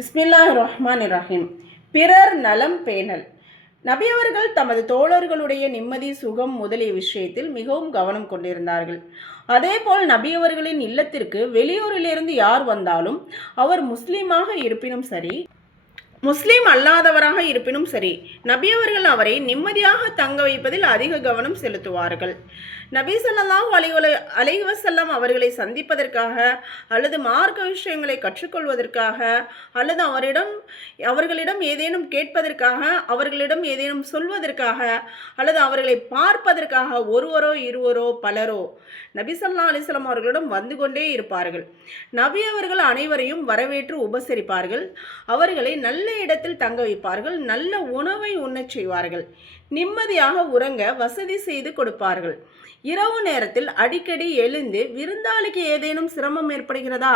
பிஸ்மில்லாஹிர்ரஹ்மானிர்ரஹீம். பிறர் நலம் பேணல். நபி அவர்கள் தமது தோழர்களுடைய நிம்மதி, சுகம் முதலிய விஷயத்தில் மிகவும் கவனம் கொண்டிருந்தார்கள். அதேபோல் நபி அவர்களின் இல்லத்திற்கு வெளியூரிலிருந்து யார் வந்தாலும், அவர் முஸ்லீமாக இருப்பினும் சரி, முஸ்லீம் அல்லாதவராக இருப்பினும் சரி, நபி அவர்கள் அவரை நிம்மதியாக தங்க வைப்பதில் அதிக கவனம் செலுத்துவார்கள். நபி ஸல்லல்லாஹு அலைஹி வஸல்லம் அவர்களை சந்திப்பதற்காக, அல்லது மார்க்க விஷயங்களை கற்றுக்கொள்வதற்காக, அல்லது அவர்களிடம் ஏதேனும் கேட்பதற்காக, அவர்களிடம் ஏதேனும் சொல்வதற்காக, அல்லது அவர்களை பார்ப்பதற்காக ஒருவரோ இருவரோ பலரோ நபி ஸல்லல்லாஹு அலைஹி வஸல்லம் அவர்களிடம் வந்து கொண்டே இருப்பார்கள். நபி அவர்கள் அனைவரையும் வரவேற்று உபசரிப்பார்கள். அவர்களை நல்ல இடத்தில் தங்க வைப்பார்கள். நல்ல உணவை உண்ணச் செய்வார்கள். நிம்மதியாக உறங்க வசதி செய்து கொடுப்பார்கள். இரவு நேரத்தில் அடிக்கடி எழுந்து விருந்தாளிக்கு ஏதேனும் சிரமம் ஏற்படுகிறதா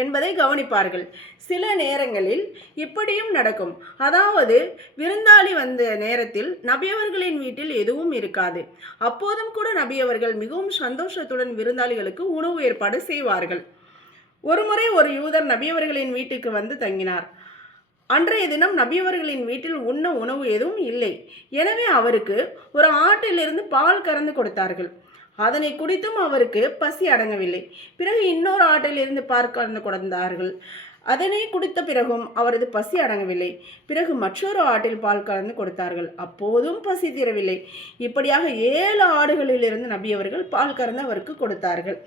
என்பதை கவனிப்பார்கள். சில நேரங்களில் இப்படியும் நடக்கும். அதாவது விருந்தாளி வந்த நேரத்தில் நபியவர்களின் வீட்டில் எதுவும் இருக்காது. அப்போதும் கூட நபியவர்கள் மிகவும் சந்தோஷத்துடன் விருந்தாளிகளுக்கு உணவு ஏற்பாடு செய்வார்கள். ஒருமுறை ஒரு யூதர் நபியவர்களின் வீட்டுக்கு வந்து தங்கினார். அன்றைய தினம் நபியவர்களின் வீட்டில் உண்ண உணவு எதுவும் இல்லை. எனவே அவருக்கு ஒரு ஆட்டிலிருந்து பால் கறந்து கொடுத்தார்கள். அதனை குடித்தும் அவருக்கு பசி அடங்கவில்லை. பிறகு இன்னொரு ஆட்டிலிருந்து பால் கறந்து கொடுத்தார்கள். அதனை குடித்த பிறகும் அவரது பசி அடங்கவில்லை. பிறகு மற்றொரு ஆட்டில் பால் கறந்து கொடுத்தார்கள். அப்போதும் பசி தீரவில்லை. இப்படியாக 7 ஆடுகளிலிருந்து நபி அவர்கள் பால் கறந்து அவருக்கு கொடுத்தார்கள்.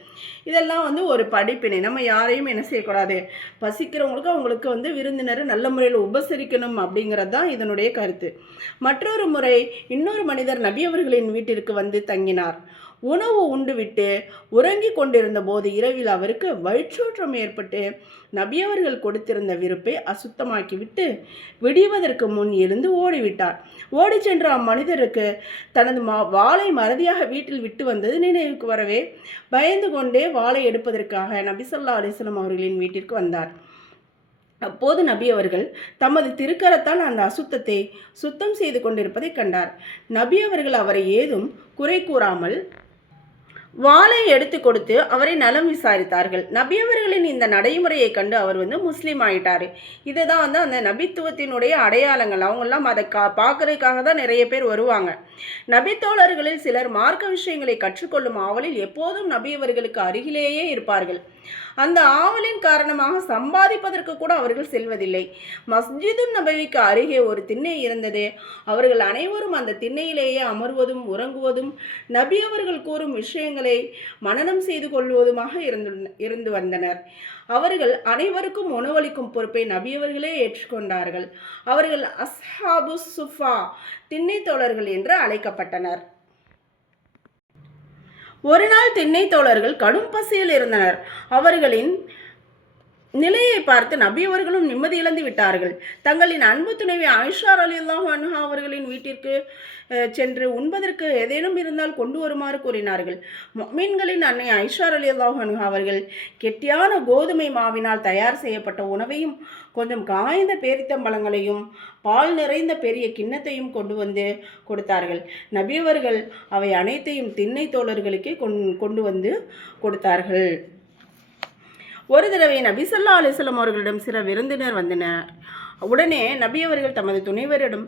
இதெல்லாம் ஒரு படிப்பினை. நம்ம யாரையும் என்ன செய்யக்கூடாது, பசிக்கிறவங்களுக்கு அவங்களுக்கு விருந்தினரை நல்ல முறையில் உபசரிக்கணும் அப்படிங்கிறது தான் இதனுடைய கருத்து. மற்றொரு முறை இன்னொரு மனிதர் நபி அவர்களின் வீட்டிற்கு வந்து தங்கினார். உணவு உண்டுவிட்டு உறங்கி கொண்டிருந்த போது இரவில் அவருக்கு வயிற்றோற்றம் ஏற்பட்டு நபியவர்கள் கொடுத்திருந்த விருப்பை அசுத்தமாக்கிவிட்டு விடிவதற்கு முன் எழுந்து ஓடிவிட்டார். ஓடி சென்ற அம்மனிதருக்கு தனது வாளை மறதியாக வீட்டில் விட்டு வந்தது நினைவுக்கு வரவே பயந்து கொண்டே வாளை எடுப்பதற்காக நபி ஸல்லல்லாஹு அலைஹி வஸல்லம் அவர்களின் வீட்டிற்கு வந்தார். அப்போது நபி அவர்கள் தமது திருக்கரத்தால் அந்த அசுத்தத்தை சுத்தம் செய்து கொண்டிருப்பதை கண்டார். நபி அவர்கள் அவரை ஏதும் குறை கூறாமல் வாளை எடுத்து கொடுத்து அவரை நலம் விசாரித்தார்கள். நபி அவர்களின் இந்த நடைமுறையை கண்டு அவர் முஸ்லீம் ஆயிட்டாரு. இதுதான் அந்த நபித்துவத்தினுடைய அடையாளங்கள். அவங்கெல்லாம் அதை பார்க்கறதுக்காக தான் நிறைய பேர் வருவாங்க. நபித்தோழர்களில் சிலர் மார்க்க விஷயங்களை கற்றுக்கொள்ளும் ஆவலில் எப்போதும் நபி அவர்களுக்கு அருகிலேயே இருப்பார்கள். அந்த ஆவலின் காரணமாக சம்பாதிப்பதற்கு கூட அவர்கள் செல்வதில்லை. மஸ்ஜிது நபவிக்கு அருகே ஒரு திண்ணை இருந்தது. அவர்கள் அனைவரும் அந்த திண்ணையிலேயே அமர்வதும் உறங்குவதும் நபி அவர்கள் கூறும் விஷயங்களை மனனம் செய்து கொள்வதுமாக இருந்து வந்தனர். அவர்கள் அனைவருக்கும் உணவளிக்கும் பொறுப்பை நபியவர்களே ஏற்றுக்கொண்டார்கள். அவர்கள் அஸ்ஹாபு சுஃபா, திண்ணை தோழர்கள் என்று அழைக்கப்பட்டனர். ஒரு நாள் திண்ணை தோழர்கள் கடும் பசியில் இருந்தனர். அவர்களின் நிலையை பார்த்து நபி அவர்களும் நிம்மதி இழந்து விட்டார்கள். தங்களின் அன்பு துணைவி ஆயிஷா ரலியல்லாஹு அன்ஹா அவர்களின் வீட்டிற்கு சென்று உண்பதற்கு ஏதேனும் இருந்தால் கொண்டு வருமாறு கூறினார்கள். முஃமின்களின் அன்னை ஆயிஷா ரலியல்லாஹு அன்ஹா அவர்கள் கெட்டியான கோதுமை மாவினால் தயார் செய்யப்பட்ட உணவையும் கொஞ்சம் காய்ந்த பேரித்தம்பழங்களையும் பால் நிறைந்த பெரிய கிண்ணத்தையும் கொண்டு வந்து கொடுத்தார்கள். நபி அவர்கள் அவை அனைத்தையும் திண்ணை தோழர்களுக்கே கொண்டு வந்து கொடுத்தார்கள். ஒரு தடவை நபி ஸல்லல்லாஹு அலைஹி வஸல்லம் அவர்களிடம் சில விருந்தினர் வந்தனர். உடனே நபி அவர்கள் தமது துணைவரிடம்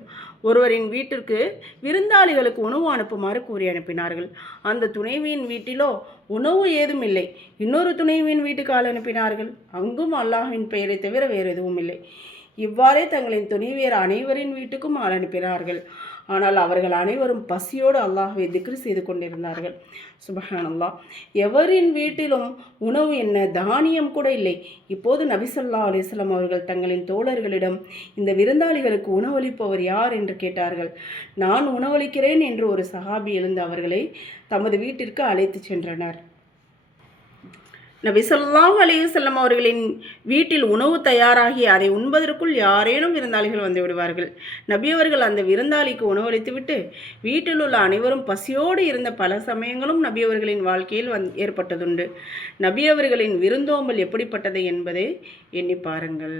ஒருவரின் வீட்டிற்கு விருந்தாளிகளுக்கு உணவு அனுப்புமாறு கூறி அனுப்பினார்கள். அந்த துணைவியின் வீட்டிலோ உணவு ஏதும் இல்லை. இன்னொரு துணைவியின் வீட்டுக்கு ஆள் அனுப்பினார்கள். அங்கும் அல்லாஹ்வின் பெயரை தவிர வேறு எதுவும் இல்லை. இவ்வாறே தங்களின் துணைவியர் அனைவரின் வீட்டுக்கும் ஆள் அனுப்பினார்கள். ஆனால் அவர்கள் அனைவரும் பசியோடு அல்லாஹ்வை திக்ர் செய்து கொண்டிருந்தார்கள். சுப்ஹானல்லாஹ். எவரின் வீட்டிலும் உணவு என்ன, தானியம் கூட இல்லை. இப்போது நபி ஸல்லல்லாஹு அலைஹி வஸல்லம் அவர்கள் தங்களின் தோழர்களிடம், இந்த விருந்தாளிகளுக்கு உணவளிப்பவர் யார் என்று கேட்டார்கள். நான் உணவளிக்கிறேன் என்று ஒரு சஹாபி எழுந்து அவர்களை தமது வீட்டிற்கு அழைத்து சென்றனர். நபி ஸல்லல்லாஹு அலைஹி வஸல்லம் அவர்களின் வீட்டில் உணவு தயாராகி அதை உண்பதற்குள் யாரேனும் விருந்தாளிகள் வந்து விடுவார்கள். நபி அவர்கள் அந்த விருந்தாளிக்கு உணவளித்துவிட்டு வீட்டில் உள்ள அனைவரும் பசியோடு இருந்த பல சமயங்களும் நபி அவர்களின் வாழ்க்கையில் ஏற்பட்டதுண்டு. நபி அவர்களின் விருந்தோம்பல் எப்படிப்பட்டது என்பதை எண்ணி பாருங்கள்.